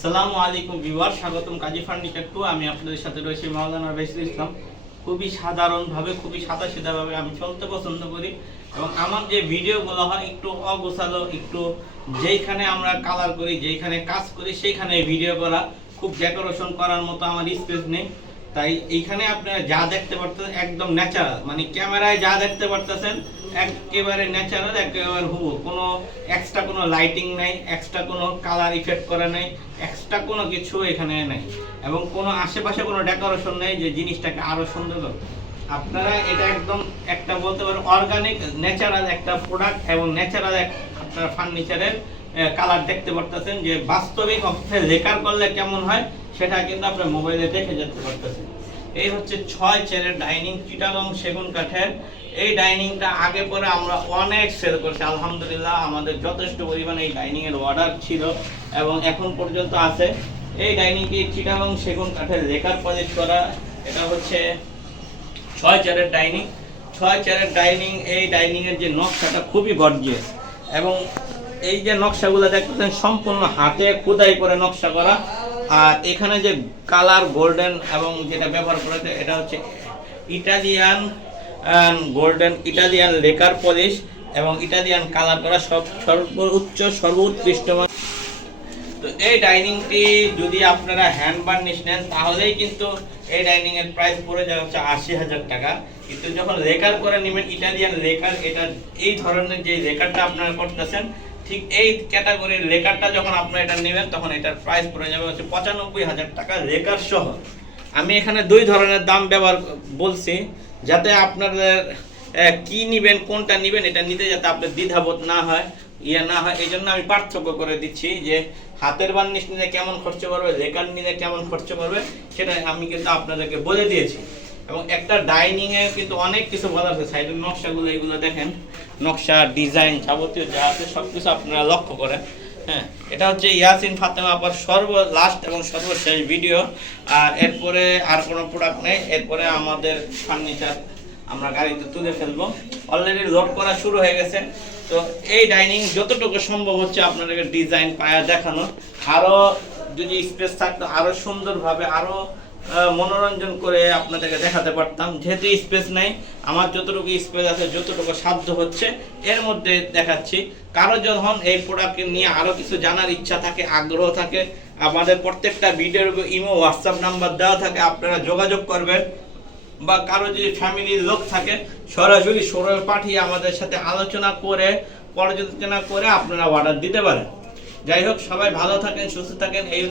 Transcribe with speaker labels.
Speaker 1: আসসালামু আলাইকুম ভিউয়ার স্বাগতম কাজী ফার্নিচার টু। আমি আপনাদের সাথে রয়েছি মাওলানা বেসির ইসলাম। খুবই সাধারণভাবে, খুবই সাদা সিধাভাবে আমি চলতে পছন্দ করি এবং আমার যে ভিডিওগুলো হয় একটু অগোছালো, একটু যেইখানে আমরা কালার করি, যেইখানে কাজ করি, সেইখানে ভিডিও করা, খুব ডেকোরেশন করার মতো আমার স্পেস নেই। তাই এইখানে আপনারা যা দেখতে পারতেছেন একদম ন্যাচারাল মানে ক্যামেরায় যা দেখতে পারতেছেন একেবারে ন্যাচারাল একেবারে হুবহু। কোনো এক্সট্রা কোনো লাইটিং নাই এক্সট্রা কোনো কালার ইফেক্ট করা নাই এক্সট্রা কোনো কিছু এখানে নাই। এবং কোনো আশেপাশে কোনো ডেকোরেশন নেই যে জিনিসটাকে আরও সুন্দর আপনারা এটা একদম একটা বলতে পারেন অর্গানিক ন্যাচারাল একটা প্রোডাক্ট এবং ন্যাচারাল আপনারা ফার্নিচারের কালার দেখতে পারতেছেন যে বাস্তবিক অর্থে লেকার করলে কেমন হয়, সেটা কিন্তু আপনার মোবাইলে দেখে যেতে পারতেছেন। এই হচ্ছে ছয় চেয়ারের ডাইনিং চিটাগং সেগুন কাঠের। এই ডাইনিংটা আগে পরে আমরা অনেক সেল করছি। আলহামদুলিল্লাহ আমাদের যথেষ্ট পরিমাণে এই ডাইনিংয়ের অর্ডার ছিল এবং এখন পর্যন্ত আছে। এই ডাইনিংটি চিটাগং সেগুন কাঠের লেকার পলিশ করা, এটা হচ্ছে ছয় চেয়ারের ডাইনিং ছয় চেয়ারের ডাইনিং এই ডাইনিংয়ের যে নকশাটা খুবই গর্জিয়াস এবং এই যে নকশাগুলো দেখতেছেন, সম্পূর্ণ হাতে খোদাই করে নকশা করা। আর এখানে যে কালার গোল্ডেন এবং যেটা ব্যবহার করেছে এটা হচ্ছে Italian golden Italian lacquer polish এবং ইটালিয়ান কালার করা সব সর্বোচ্চ, সর্বোৎকৃষ্ট তো এই ডাইনিংটি যদি আপনারা হ্যান্ড বার্নিশ নেন, তাহলেই কিন্তু এই ডাইনিং এর প্রাইস পড়ে যাবে হচ্ছে আশি হাজার টাকা। কিন্তু যখন লেকার করে নেবেন, ইটালিয়ান লেকার, এটা এই ধরনের যে লেকারটা আপনারা করতেছেন ঠিক এই ক্যাটাগরির লেকারটা যখন আপনারা এটা নেবেন, তখন এটার প্রাইস পড়ে যাবে হচ্ছে পঁচানব্বই হাজার টাকা লেকার সহ। আমি এখানে দুই ধরনের দাম ব্যবহার বলছি, যাতে আপনাদের কি নিবেন, কোনটা নিবেন, এটা নিতে যাতে আপনার দ্বিধাবোধ না হয় ইয়ে না হয় এই জন্য আমি পার্থক্য করে দিচ্ছি যে হাতের বার্নিশ নিলে কেমন খরচ পড়বে, লেকার নিলে কেমন খরচ পড়বে, সেটা আমি কিন্তু আপনাদেরকে বলে দিয়েছি। এবং একটা ডাইনিং এ কিন্তু অনেক কিছু বলা আছে। সাইডের নকশাগুলো এগুলো দেখেন। নকশা ডিজাইন যাবতীয় যা আছে সব কিছু আপনারা লক্ষ্য করেন। হ্যাঁ এটা হচ্ছে ইয়াসিন ফাতেমা আপার সর্ব লাস্ট এবং সর্বশেষ ভিডিও আর এরপরে আর কোনো প্রোডাক্ট নেই। এরপরে আমাদের ফার্নিচার আমরা গাড়িতে তুলে ফেলব। অলরেডি লোড করা শুরু হয়ে গেছে। তো এই ডাইনিং যতটুকু সম্ভব হচ্ছে আপনাদেরকে ডিজাইন পায়া দেখানো আরও যদি স্পেস থাকতো আরও সুন্দরভাবে আরও আহ, মনোরঞ্জন করে আপনাদেরকে দেখাতে পারতাম। যেহেতু স্পেস নাই, আমার যতটুকু স্পেস আছে, যতটুকু সাধ্য হচ্ছে, এর মধ্যে দেখাচ্ছি। কারও যখন এই প্রোডাক্ট নিয়ে আরও কিছু জানার ইচ্ছা থাকে, আগ্রহ থাকে, আমাদের প্রত্যেকটা ভিডিওর ইমো হোয়াটসঅ্যাপ নাম্বার দেওয়া থাকে, আপনারা যোগাযোগ করবেন। বা কারও যদি ফ্যামিলির লোক থাকে, সরাসরি সরে পাঠিয়ে আমাদের সাথে আলোচনা করে, পর্যালোচনা করে আপনারা অর্ডার দিতে পারেন। যাই হোক, সবাই ভালো থাকেন, সুস্থ থাকেন, এই